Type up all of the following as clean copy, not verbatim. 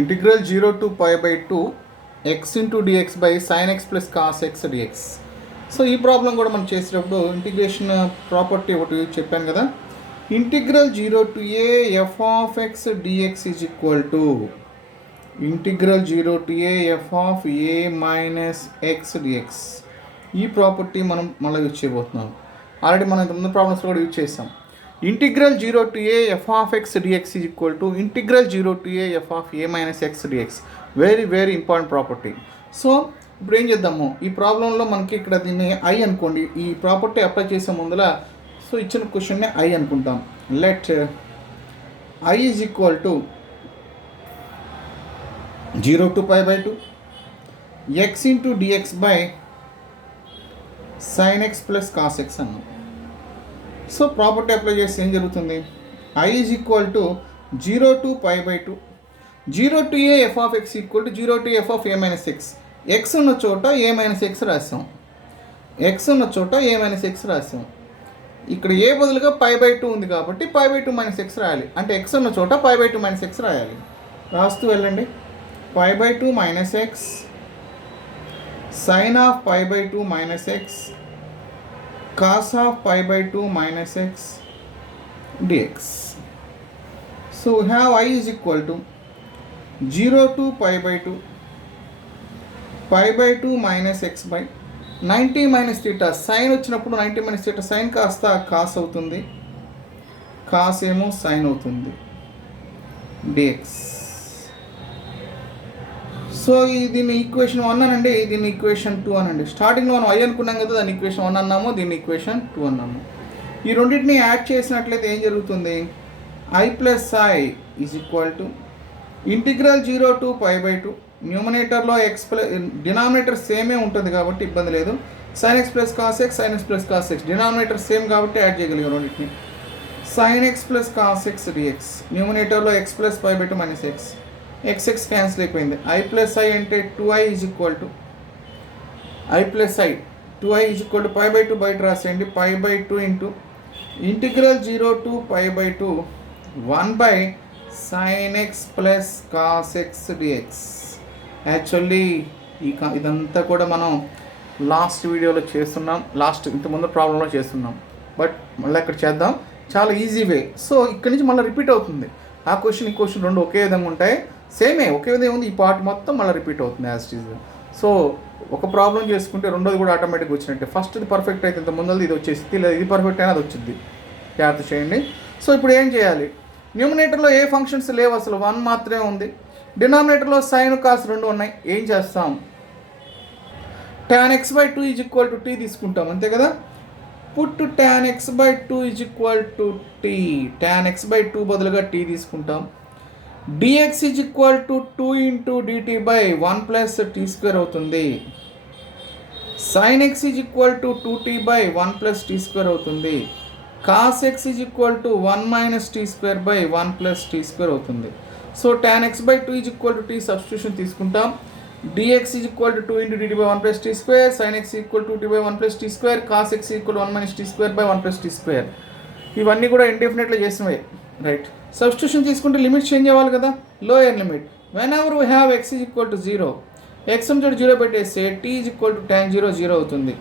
Integral 0 to pi by 2 x into dx by sin x plus cos x dx. So ఈ problem కూడా మనం చేసేటప్పుడు integration property ఒకటి చెప్పాను కదా. Integral 0 to a f of x dx is equal to integral 0 to a f of a minus x dx. ఈ property మనం మళ్ళీ యూజ్ చేయబోతున్నాం. ఆల్రెడీ మనం ముందు ప్రాబ్లమ్స్ కూడా యూజ్ చేసాం. Integral 0 to a f of x dx is equal to integral 0 to a f of a minus x dx. Very important property. So ఇప్పుడు ఏం చేద్దాము, ఈ ప్రాబ్లంలో మనకి ఇక్కడ దీన్ని ఐ అనుకోండి. ఈ ప్రాపర్టీ అప్లై చేసే ముందర సో ఇచ్చిన క్వశ్చన్ని ఐ అనుకుంటాం. Let I is equal to 0 to pi by 2 x into dx by sin x plus cos x అన్నాం. సో ప్రాపర్టీ అప్లై చేస్తే ఏం జరుగుతుంది, I is equal to 0 to pi by 2 0 to a f of x equal to 0 to f of a minus x. x ఉన్న చోట a minus x రాసాం, x ఉన్న చోట a minus x రాసాం. ఇక్కడ a బదులుగా pi by 2 ఉంది కాబట్టి pi by 2 minus x రాయాలి. అంటే x ఉన్న చోట pi by 2 minus x రాయాలి. రాస్తూ వెళ్ళండి. pi by 2 minus x sin of pi by 2 minus x cos of pi by 2 minus x dx. So we have I is equal to 0 to pi by 2 pi by 2 minus x by 90 minus theta. sin వచ్చినప్పుడు 90 minus theta sin కాస్త cos అవుతుంది, cos ఏమో sin అవుతుంది dx. So దీన్ని equation 1 అనండి, దీన్ని equation 2 అనండి. స్టార్టింగ్లో మనం ఐ అనుకున్నాం కదా, దాన్ని ఈక్వేషన్ 1 అన్నాము, దీన్ని ఈక్వేషన్ 2 అన్నాము. ఈ రెండింటిని యాడ్ చేసినట్లయితే ఏం జరుగుతుంది, I plus I is equal to integral 0 to pi by 2 న్యూమరేటర్లో ఎక్స్ ప్లస్ డినామినేటర్ సేమే ఉంటుంది కాబట్టి ఇబ్బంది లేదు. sin x plus cos x sin x plus cos x denominator same కాబట్టి యాడ్ చేయగలిగాం రెండింటిని. sin x plus cos x dx న్యూమరేటర్లో x plus pi by 2 minus x, x cancel అయిపోయింది. ఐ ప్లస్ ఐ అంటే 2i is equal to I plus I 2i is equal to pi by 2 బయట రాసేయండి. Pi by 2 into integral 0 to pi by 2 1 by sin x plus cos x dx. Actually ఇదంతా కూడా మనం last వీడియోలో చేస్తున్నాం, ఇంతకుముందు ప్రాబ్లంలో చేస్తున్నాం. బట్ మళ్ళీ ఇక్కడ చేద్దాం, చాలా ఈజీ వే. సో ఇక్కడ నుంచి మళ్ళీ రిపీట్ అవుతుంది. ఆ క్వశ్చన్ ఈ క్వశ్చన్ రెండు ఒకే విధంగా ఉంటాయి, సేమే ఒకే విధంగా ఉంది. ఈ పార్ట్ మొత్తం మళ్ళీ రిపీట్ అవుతుంది యాజ్ ఇట్ ఈజ్. సో ఒక ప్రాబ్లం చేసుకుంటే రెండోది కూడా ఆటోమేటిక్గా వచ్చినట్టే. ఫస్ట్ ఇది పర్ఫెక్ట్ అయితే ఇంత ముందు ఇది వచ్చేసింది, లేదా ఇది పర్ఫెక్ట్ అయినా అది వచ్చింది. జాగ్రత్త చేయండి. సో ఇప్పుడు ఏం చేయాలి, న్యూమినేటర్లో ఏ ఫంక్షన్స్ లేవు, అసలు 1 మాత్రమే ఉంది. డినామినేటర్లో సైన్ కాస్ 2 ఉన్నాయి. ఏం చేస్తాం, tan x by 2 is equal to t తీసుకుంటాం, అంతే కదా. Put tan x by 2 is equal to t. tan x by 2 బదులుగా t తీసుకుంటాం. dx is equal to 2 into dt by 1 plus t square అవుతుంది. sin x is equal to 2t by 1 plus t square అవుతుంది. cos x is equal to 1 minus t square by 1 plus t square అవుతుంది. So tan x by 2 is equal to t substitution తీసుకుంటాం. dx is equal to 2 into dt by 1 plus t square. sin x equal to 2t by 1 plus t square. cos x equal 1 minus t square by 1 plus t square. ఇవన్నీ కూడా indefinitely చేసినవే, right. Substitution తీసుకుంటే limit change అవ్వాలి కదా, lower limit. When ever we have x is equal to 0, x ఉన్న చోట 0 పెట్టేస్తే t is equal to tan 0 0 అవుతుంది.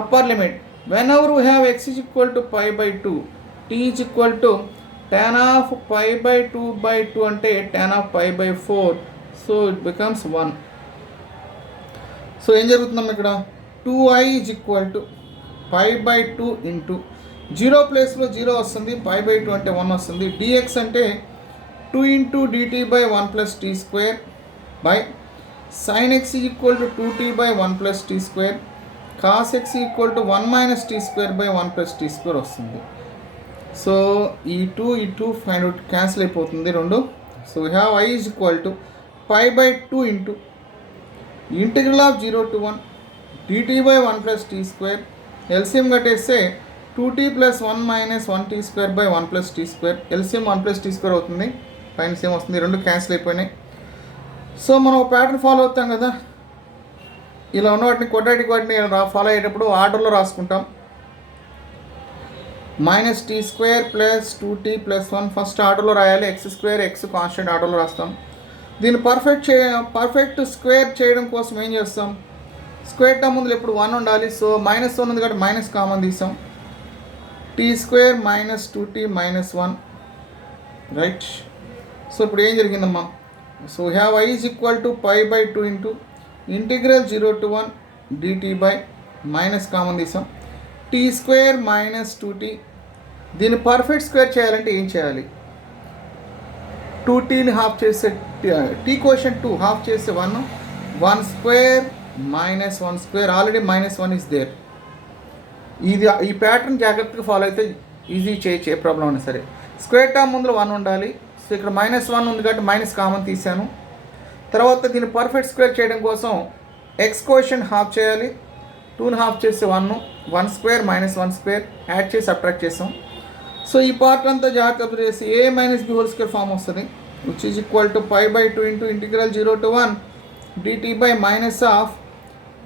Upper limit when ever we have x is equal to pi by 2, t is equal to tan of pi by 2 by 2 అంటే tan of pi by 4, so it becomes 1. So ఏం జరుగుతుందమ్మా ఇక్కడ, 2i is equal to pi by 2 into 0 ప్లేస్లో 0 వస్తుంది, pi by 2 అంటే 1 వస్తుంది. dx అంటే 2 into dt by 1 plus t square by sin x is equal to 2t by 1 plus t square. cos x equal to 1 minus t square by 1 plus t square వస్తుంది. So ఈ 2 find out cancel అయిపోతుంది రెండు. So we have I is equal to pi by 2 into integral of 0 to 1 dt by 1 plus t square. LCM కట్టేస్తే 2t plus 1 minus 1t square by 1 plus t square. LCM 1 plus t square అవుతుంది, పైన same వస్తుంది, రెండు cancel అయిపోయినాయి. So మనం ఒక pattern follow అవుతాం కదా, ఇలా ఉన్న వాటిని క్వాడ్రాటిక్ వాటిని ఫాలో అయ్యేటప్పుడు ఆర్డర్లో రాసుకుంటాం. Minus T square plus 2t plus 1 first ఆర్డర్లో రాయాలి. ఎక్స్ స్క్వేర్ ఎక్స్ కాన్స్టెంట్ ఆర్డర్లో రాస్తాం. దీన్ని పర్ఫెక్ట్ స్క్వేర్ చేయడం కోసం ఏం చేస్తాం, స్క్వేర్ టర్మ్ ముందు ఇప్పుడు 1 ఉండాలి. సో మైనస్ 1 ఉంది కాబట్టి మైనస్ కామన్ తీసాం. T square minus 2t minus 1 right. So ఇప్పుడు ఏం జరిగిందమ్మా, so have I is equal to π/2 into integral 0 to 1 dt by minus common తీసాం టీ స్క్వేర్ మైనస్ 2t. దీన్ని పర్ఫెక్ట్ స్క్వేర్ చేయాలంటే ఏం చేయాలి, 2tని హాఫ్ చేస్తే టీ క్వశ్చన్ 2 హాఫ్ చేస్తే 1 square minus 1 square already minus 1 is there. ఈ ప్యాటర్న్ జాగ్రత్తగా ఫాలో అయితే ఈజీ చేయొచ్చు, ఏ ప్రాబ్లం అయినా సరే. స్క్వేర్ టర్మ్ ముందు 1 ఉండాలి. సో ఇక్కడ మైనస్ 1 ఉంది కాబట్టి మైనస్ కామన్ తీసాను. తర్వాత దీన్ని పర్ఫెక్ట్ స్క్వేర్ చేయడం కోసం ఎక్స్ క్వశ్చన్ హాఫ్ చేయాలి. 2ని హాఫ్ చేస్తే 1 స్క్వేర్ మైనస్ 1 స్క్వేర్ యాడ్ చేసి సబ్ట్రాక్ట్ చేసాం. సో ఈ పార్ట్ అంతా జాగ్రత్త చేసి a minus b whole square form వస్తుంది, which is equal to π/2 into integral 0 to 1 dt by minus of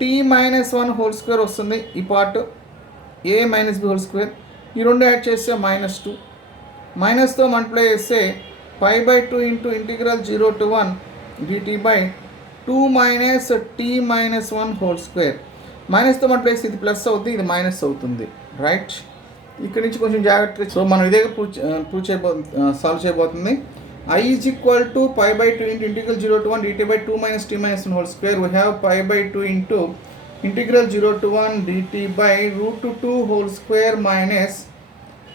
t minus 1 whole square వస్తుంది. ఈ part a minus b whole square, ఈ రెండు యాడ్ చేస్తే మైనస్ 2, మైనస్తో మల్టిప్లై చేస్తే π/2 into integral 0 to 1 dt by 2 minus t minus 1 whole square. మైనస్తో multiply చేస్తే ఇది plus అవుతుంది, ఇది మైనస్ అవుతుంది రైట్. ఇక్కడ నుంచి కొంచెం జాగ్రత్తగా, సో మనం ఇదే సాల్వ్ చేయబోతుంది. I is equal to π/2 into integral 0 to 1 dt by 2 minus t minus 1 whole square. We have π/2 into integral 0 to 1 dt by √2 whole square minus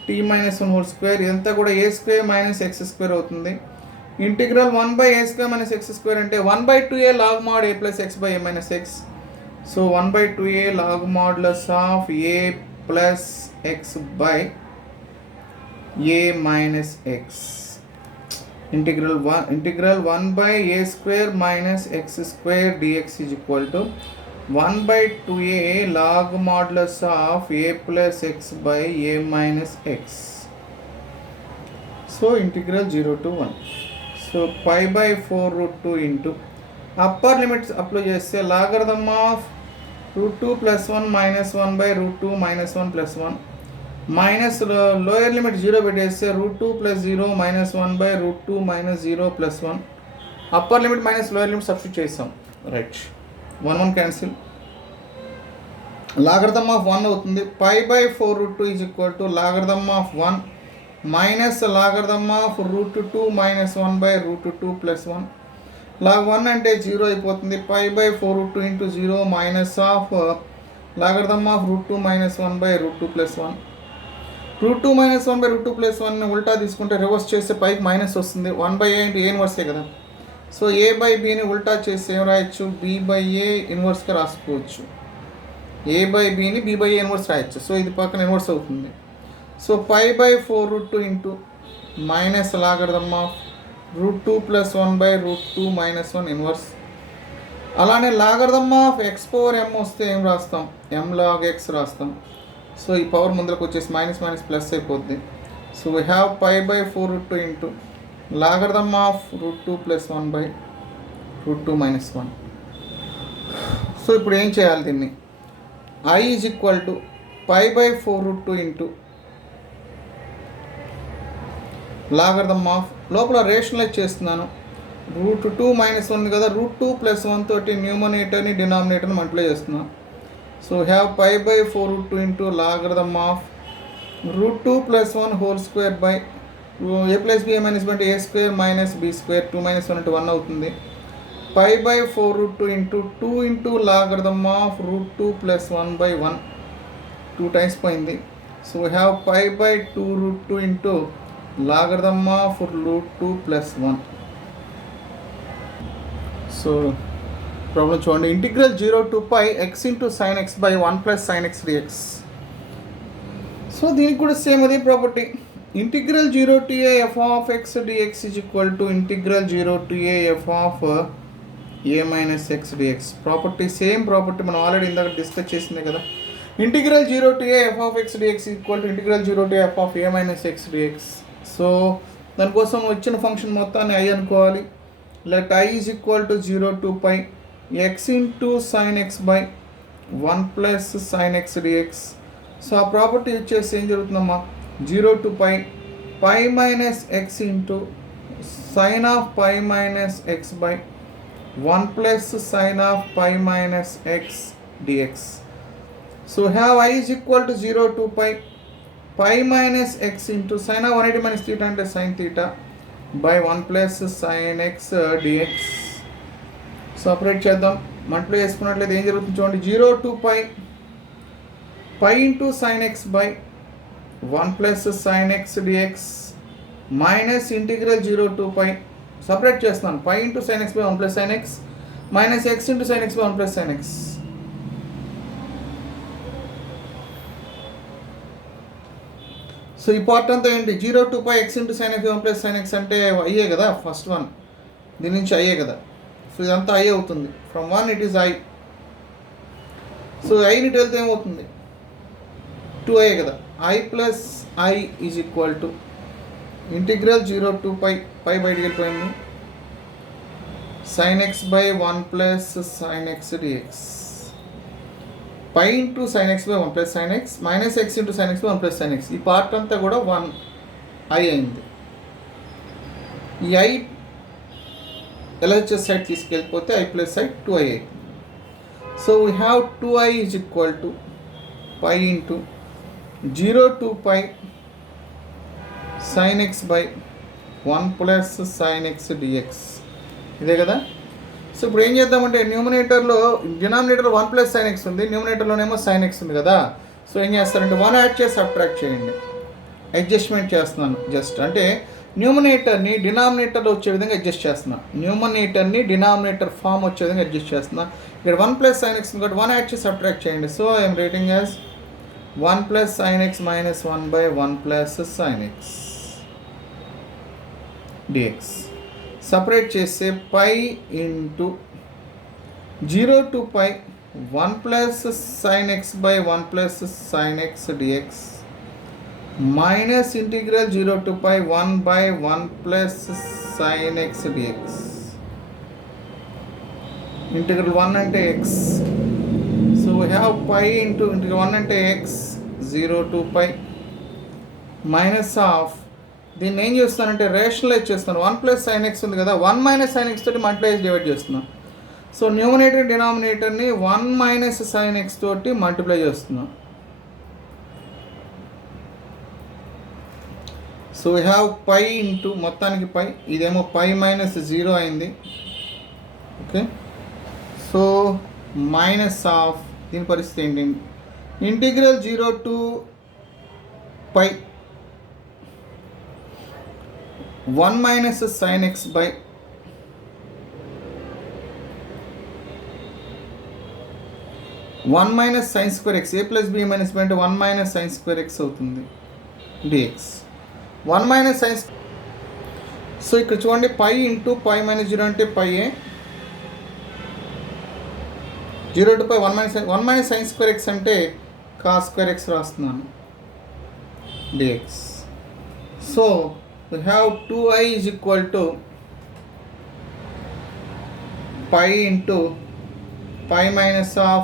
t minus 1 whole square. ఇదంతా కూడా a square minus x square అవుతుంది. Integral 1/a square minus x square అంటే 1/2a log mod a plus x by a minus x. So 1/2a log modulus of a plus x by a minus x. Integral 1/a square minus x square dx is equal to 1/2a log modulus of a plus x by a minus x. So integral 0 to 1. So π/4√2 into upper limits apply చేస్తే logarithm of √2 plus 1 minus 1/√2 minus 1 plus 1 minus lower limit 0 పెట్టేస్తే √2 plus 0 minus 1/√2 minus 0 plus 1. Upper limit minus lower limit substitute చేస్తాం right. 1 cancel, logarithm of 1 అవుతుంది. π/4√2 is equal to logarithm of 1 minus logarithm of √2 minus 1/√2 plus 1. Log 1 అంటే 0 అయిపోతుంది. π/4√2 into 0 minus of logarithm of √2 minus 1/√2 plus 1. √2 minus 1/√2 plus 1ని ఉల్టా తీసుకుంటే reverse చేస్తే పైకి minus వస్తుంది. 1/a ఇంటూ a ఇన్వర్సే కదా. సో a/bని ఉల్టా చేస్తే ఏం రాయొచ్చు, b/a ఇన్వర్స్గా రాసుకోవచ్చు. a/bని b/a ఇన్వర్స్ రాయొచ్చు. సో ఇది పక్కన ఇన్వర్స్ అవుతుంది. So π/4√2 into minus logarithm of √2 plus 1/√2 minus 1 inverse. అలానే logarithm of x power m వస్తే ఏం రాస్తాం, m log x రాస్తాం. సో ఈ పవర్ ముందుకు వచ్చేసి మైనస్ మైనస్ ప్లస్ అయిపోద్ది. So we have π/4√2 into logarithm of √2 plus 1/√2 minus 1. So ఇప్పుడు ఏం చేయాలి దీన్ని, I is equal to π/4√2 into logarithm of, లోపల రేషనలైజ్ చేస్తున్నాను, √2 మైనస్ 1 కదా, √2 ప్లస్ 1 తోటి న్యూమరేటర్ని డినామినేటర్ని మల్టిప్లై చేస్తున్నాను. So have π/4√2 into logarithm of √2 plus 1 whole square by a plus b minus b అంటే a square minus b square, 2 minus 1 అంటే 1 అవుతుంది. π/4√2 into 2 into logarithm of √2 plus 1/1, 2 times పోయింది. So have π/2√2 into logarithm of √2 plus 1. So problem చూడండి, integral 0 to π x into sine x by 1 plus sign x dx. So దీనికి కూడా same అదే property, integral 0 to a f of x dx is equal to integral 0 to a f of a minus x dx. Property same property మనం already ఇందాక discuss చేసిందే కదా. Integral 0 to a f of x dx equal to integral 0 to f of a minus x dx. So దానికోసం వచ్చిన function మొత్తాన్ని I అనుకోవాలి. Let I is equal to 0 to π x into sine x by 1 plus sign x dx. So ఆ property వచ్చేసి ఏం జరుగుతుందమ్మా, 0 to pi minus x into sine of pi minus x by 1 plus sine of pi minus x dx. So have I is equal to 0 to pi minus x into sine of 180 minus theta అంటే sin theta by 1 plus sin x dx. Separate చేద్దాం. Multiply చేసుకున్నట్లయితే ఏం జరుగుతుంది చూడండి. 0 to pi into sin x by 1 plus sin x dx minus integral 0 to pi. Separate చేస్తున్నాను. pi into sin x by 1 plus sin x minus x into sin x by 1 plus sin x. So ఈ part అంతా ఏంటి? 0 to pi x into sin x 1 plus sin x అంటే అయ్యే కదా first one. దీని నుంచి అయ్యే కదా. సో ఇదంతా ఐ అవుతుంది. From 1 it is I. So I నీటి వెళ్తే ఏమవుతుంది? 2i కదా. I plus I is equal to integral 0 to pi బయటికి వెళ్ళిపోయింది, sin x by 1 plus sin x dx. pi into sin x by 1 plus sin x minus x into sin x by 1 plus sin x. ఈ part అంతా కూడా 1i అయింది. ఈ i LHS side తీసుకెళ్ళిపోతే i plus i 2i అవుతుంది. So we have 2i is equal to pi into 0 to pi sin x by 1 plus sin x dx. ఇదే కదా. So ఇప్పుడు ఏం చేద్దామంటే న్యూమరేటర్లో డినామినేటర్లో 1 plus sin x ఉంది, న్యూమరేటర్లోనేమో sin x ఉంది కదా. సో ఏం చేస్తారంటే 1 యాడ్ చేసి సబ్ట్రాక్ట్ చేయండి. అడ్జస్ట్మెంట్ చేస్తున్నాను జస్ట్, అంటే న్యూమరేటర్ని డినామినేటర్లో వచ్చే విధంగా అడ్జస్ట్ చేస్తున్నాను. న్యూమరేటర్ని డినామినేటర్ ఫామ్ వచ్చే విధంగా అడ్జస్ట్ చేస్తున్నా. ఇక్కడ 1 plus sin x ఉంది కాబట్టి 1 యాడ్ చేసి సబ్ట్రాక్ట్ చేయండి. So I'm writing as 1 plus sin x minus 1 by 1 plus sin x dx. Separate చేస్తే pi into 0 to pi 1 plus sin x by 1 plus sin x dx minus integral 0 to pi 1 by 1 plus sin x dx. Integral 1 అంటే x. So we have pi into integral 1 అంటే x 0 to pi minus of, దీన్ని ఏం చేస్తానంటే rationalise చేస్తాను. 1 plus sin x ఉంది కదా, 1 minus sin x తోటి multiply divide చేస్తున్నాను. సో న్యూమరేటర్ డినామినేటర్ని 1 minus sin x తోటి మల్టిప్లై చేస్తున్నాను. So we have pi into మొత్తానికి పై, ఇదేమో పై మైనస్ 0 అయింది. ఓకే, సో మైనస్ ఆఫ్, దీని పరిస్థితి ఏంటి? Integral 0 to pi 1 minus sin x by 1 minus sin square x, a plus b minus b అంటే 1 minus sin square x అవుతుంది dx. 1 minus sin, so ఇక్కడ చూడండి pi into pi minus 0 అంటే పై ఏ, 0 to pi 1 minus sin square x అంటే cos square x రాస్తున్నాను dx. So we have 2i is equal to pi into pi minus of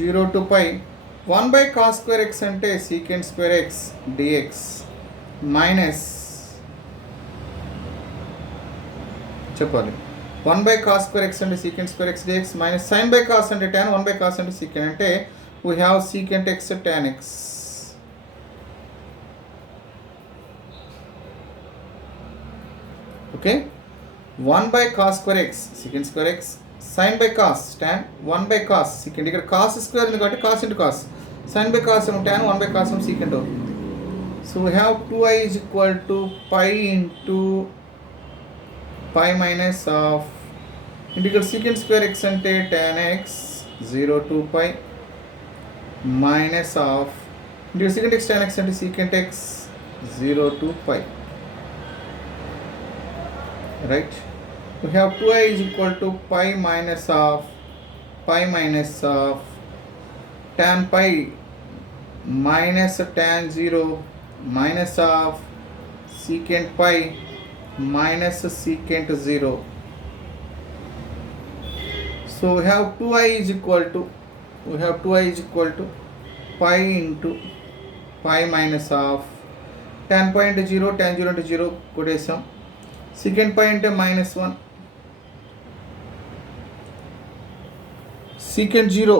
0 to pi 1 by cos square x అంటే secant square x dx minus, చెప్పాలి, 1 by cos square x అంటే secant square x dx minus sin by cos అంటే tan, 1 by cos అంటే secant అంటే we have secant x tan x. Okay, 1 by cos square x secant square x, sin by cos tan 1 by cos secant, ఇక్కడ cos square ఉంది కాబట్టి cos into cos, sin by cos ఏమో tan, 1 by cos ఏమో secant అవుతుంది. So we have 2i is equal to pi into pi minus of integral secant square x అంటే tan x 0 to pi minus of integral secant x tan x అంటే secant x 0 to pi. Right, we have 2i is equal to pi minus of tan pi minus tan 0 minus of secant pi minus secant 0. So we have 2i is equal to pi into pi minus of tan π అంటే 0, tan 0 అంటే 0 కొట్టేసాం. secant π అంటే -1, secant 0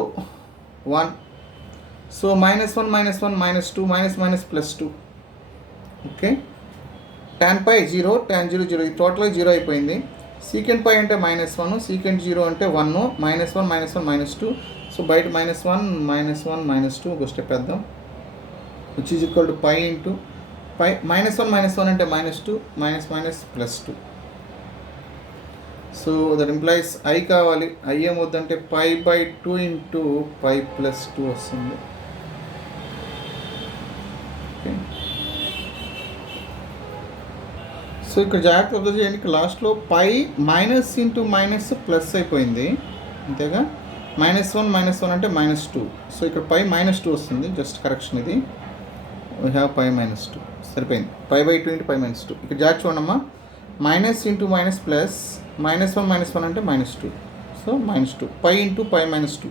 1, so -1 -1 -2 -, +2. Okay, tan π 0, tan 0 0, ఇది టోటల్గా 0 అయిపోయింది. secant π అంటే -1, secant 0 అంటే 1, -1 -2, so బయట -1 -1 ఒక స్టెప్ వేద్దాం, which is equal to π into π, -1 అంటే -2, -, సో దట్ ఇంప్లైస్ I కావాలి. I ఏమవుతుందంటే π/2 into π + 2 వస్తుంది. ఓకే, సో ఇక్కడ జాగ్రత్త అబ్జర్వ్ చేయండి, లాస్ట్లో పై మైనస్ ఇంటూ మైనస్ ప్లస్ అయిపోయింది, అంతేగా. -1 అంటే -2, సో ఇక్కడ పై -2 వస్తుంది. జస్ట్ కరెక్షన్ ఇది, వీ హ్యావ్ π -2, సరిపోయింది. π/2 into π -2. ఇక్కడ జాగ్రత్త చూడమ్మా, మైనస్ ఇంటూ మైనస్ ప్లస్, -1 అంటే -2, సో -2, π into π -2.